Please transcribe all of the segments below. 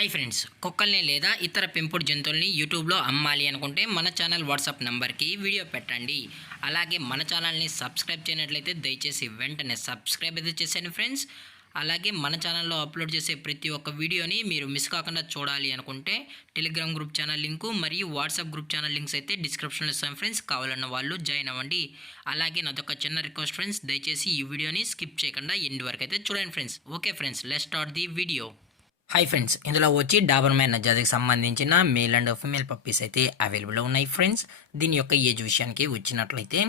Hi friends, కుక్కల్ని లేదా ఇతర పెంపుడు జంతువుల్ని యూట్యూబ్లో అమ్మాలి అనుకుంటే మన ఛానల్ వాట్సాప్ నెంబర్కి వీడియో పెట్టండి. అలాగే మన ఛానల్ని సబ్స్క్రైబ్ చేయనట్లయితే దయచేసి వెంటనే సబ్స్క్రైబ్ అయితే చేసేయండి ఫ్రెండ్స్. అలాగే మన ఛానల్లో అప్లోడ్ చేసే ప్రతి ఒక్క వీడియోని మీరు మిస్ కాకుండా చూడాలి అనుకుంటే టెలిగ్రామ్ గ్రూప్ ఛానల్ లింకు మరియు వాట్సాప్ గ్రూప్ ఛానల్ లింక్స్ అయితే డిస్క్రిప్షన్లో ఇస్తాం ఫ్రెండ్స్. కావాలన్న వాళ్ళు జాయిన్ అవ్వండి. అలాగే నాదొక చిన్న రిక్వెస్ట్ ఫ్రెండ్స్, దయచేసి ఈ వీడియోని స్కిప్ చేయకుండా ఎండ్ వరకు అయితే చూడండి friends. Okay friends, let's start the video. Hi friends, ఇందులో వచ్చి డాబర్మ్యాన్ జాతికి సంబంధించిన మేల్ అండ్ ఫీమేల్ పప్పీస్ అయితే అవైలబుల్లో ఉన్నాయి ఫ్రెండ్స్. దీని యొక్క ఏజ్ విషయానికి వచ్చినట్లయితే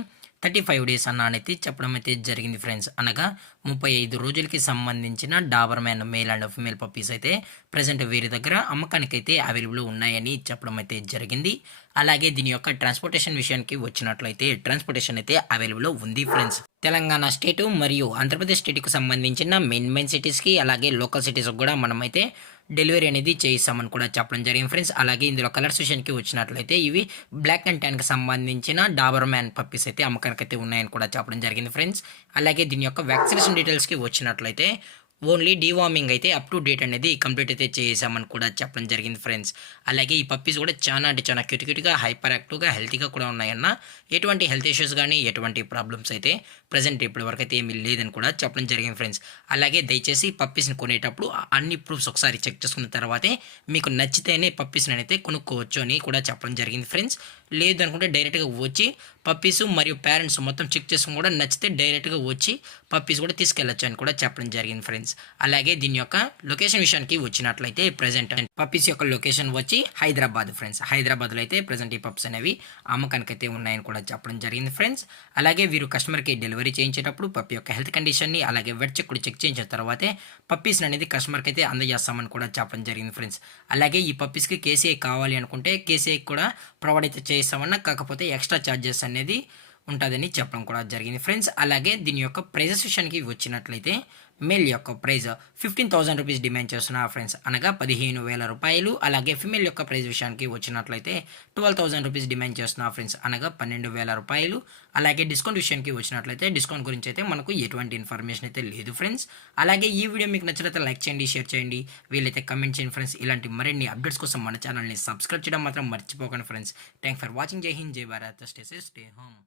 35 డేస్ అన్నది చెప్పడం అయితే జరిగింది ఫ్రెండ్స్. అనగా 35 రోజులకి సంబంధించిన Doberman male and female puppies అయితే ప్రజెంట్ వీరి దగ్గర అమ్మకానికి అయితే అవైలబుల్ ఉన్నాయని చెప్పడం అయితే జరిగింది. అలాగే దీని యొక్క ట్రాన్స్పోర్టేషన్ విషయానికి వచ్చినట్లయితే ట్రాన్స్పోర్టేషన్ అయితే అవైలబుల్ ఉంది ఫ్రెండ్స్. తెలంగాణ స్టేటు మరియు ఆంధ్రప్రదేశ్ స్టేట్కి సంబంధించిన మెయిన్ సిటీస్కి అలాగే లోకల్ సిటీస్కి కూడా మనమైతే డెలివరీ అనేది చేయిస్తామని కూడా చెప్పడం జరిగింది ఫ్రెండ్స్. అలాగే ఇందులో కలర్స్ విషయానికి వచ్చినట్లయితే ఇవి బ్లాక్ అండ్ ట్యాన్కి సంబంధించిన డాబర్మ్యాన్ పప్పీస్ అయితే అమ్మకానికి అయితే ఉన్నాయని కూడా చెప్పడం జరిగింది ఫ్రెండ్స్. అలాగే దీని యొక్క వ్యాక్సినేషన్ డీటెయిల్స్కి వచ్చినట్లయితే ఓన్లీ డీవార్మింగ్ అయితే అప్ టు డేట్ అనేది కంప్లీట్ అయితే చేసామని కూడా చెప్పడం జరిగింది ఫ్రెండ్స్. అలాగే ఈ పప్పీస్ కూడా చాలా అంటే చాలా క్యూట్గా హైపర్ యాక్టివ్గా హెల్తీగా కూడా ఉన్నాయన్న. ఎటువంటి హెల్త్ ఇష్యూస్ కానీ ఎటువంటి ప్రాబ్లమ్స్ అయితే ప్రజెంట్ ఇప్పటి వరకు అయితే ఏమీ లేదని కూడా చెప్పడం జరిగింది ఫ్రెండ్స్. అలాగే దయచేసి పప్పీస్ని కొనేటప్పుడు అన్ని ప్రూఫ్స్ ఒకసారి చెక్ చేసుకున్న తర్వాతే మీకు నచ్చితేనే పప్పీస్ని అయితే కొనుక్కోవచ్చు అని కూడా చెప్పడం జరిగింది ఫ్రెండ్స్. లేదు అనుకుంటే డైరెక్ట్గా వచ్చి పప్పీస్ మరియు పేరెంట్స్ మొత్తం చెక్ చేసుకుని కూడా నచ్చితే డైరెక్ట్గా వచ్చి పప్పీస్ కూడా తీసుకెళ్ళచ్చు అని కూడా చెప్పడం జరిగింది ఫ్రెండ్స్. అలాగే దీని యొక్క లొకేషన్ విషయానికి వచ్చినట్లయితే ప్రజెంట్ పప్పీస్ యొక్క లొకేషన్ వచ్చి హైదరాబాద్ ఫ్రెండ్స్. హైదరాబాద్లో అయితే ప్రజెంట్ ఈ పప్స్ అనేవి అమ్మకానికి అయితే ఉన్నాయని కూడా చెప్పడం జరిగింది ఫ్రెండ్స్. అలాగే వీరు కస్టమర్కి డెలివరీ చేయించేటప్పుడు పప్పి యొక్క హెల్త్ కండిషన్ని అలాగే వెట్ చెక్ కూడా చెక్ చేయించిన తర్వాతే పప్పీస్ అనేది కస్టమర్కి అయితే అందజేస్తామని కూడా చెప్పడం జరిగింది ఫ్రెండ్స్. అలాగే ఈ పప్పీస్కి కేసీఐ కావాలి అనుకుంటే కేసీఐ కూడా ప్రొవైడ్ అయితే చేస్తామన్నా, కాకపోతే ఎక్స్ట్రా ఛార్జెస్ అనేది ఉంటుందని చెప్పడం కూడా జరిగింది ఫ్రెండ్స్. అలాగే దీని యొక్క ప్రైజెస్ విషయానికి వచ్చినట్లయితే మేల్ యొక్క ప్రైజ్ 15,000 రూపీస్ డిమాండ్ చేస్తున్నారు ఫ్రెండ్స్, అనగా 15,000 రూపాయలు. అలాగే ఫిమేల్ యొక్క ప్రైజ్ విషయానికి వచ్చినట్లయితే 12,000 రూపీస్ డిమాండ్ చేస్తున్నారు ఫ్రెండ్స్, అనగా 12,000 రూపాయలు. అలాగే డిస్కౌంట్ విషయానికి వచ్చినట్లయితే డిస్కౌంట్ గురించి అయితే మనకు ఎటువంటి ఇన్ఫర్మేషన్ అయితే లేదు ఫ్రెండ్స్. అలాగే ఈ వీడియో మీకు నచ్చినట్లయితే లైక్ చేయండి, షేర్ చేయండి, వీలైతే కమెంట్ చేయండి ఫ్రెండ్స్. ఇలాంటి మరిన్ని అప్డేట్స్ కోసం మన ఛానల్ని సబ్స్క్రైబ్ చేయడం మాత్రం మర్చిపోకండి ఫ్రెండ్స్. Thank for watching. జై హింద్, జై Bharat, stay safe, stay home.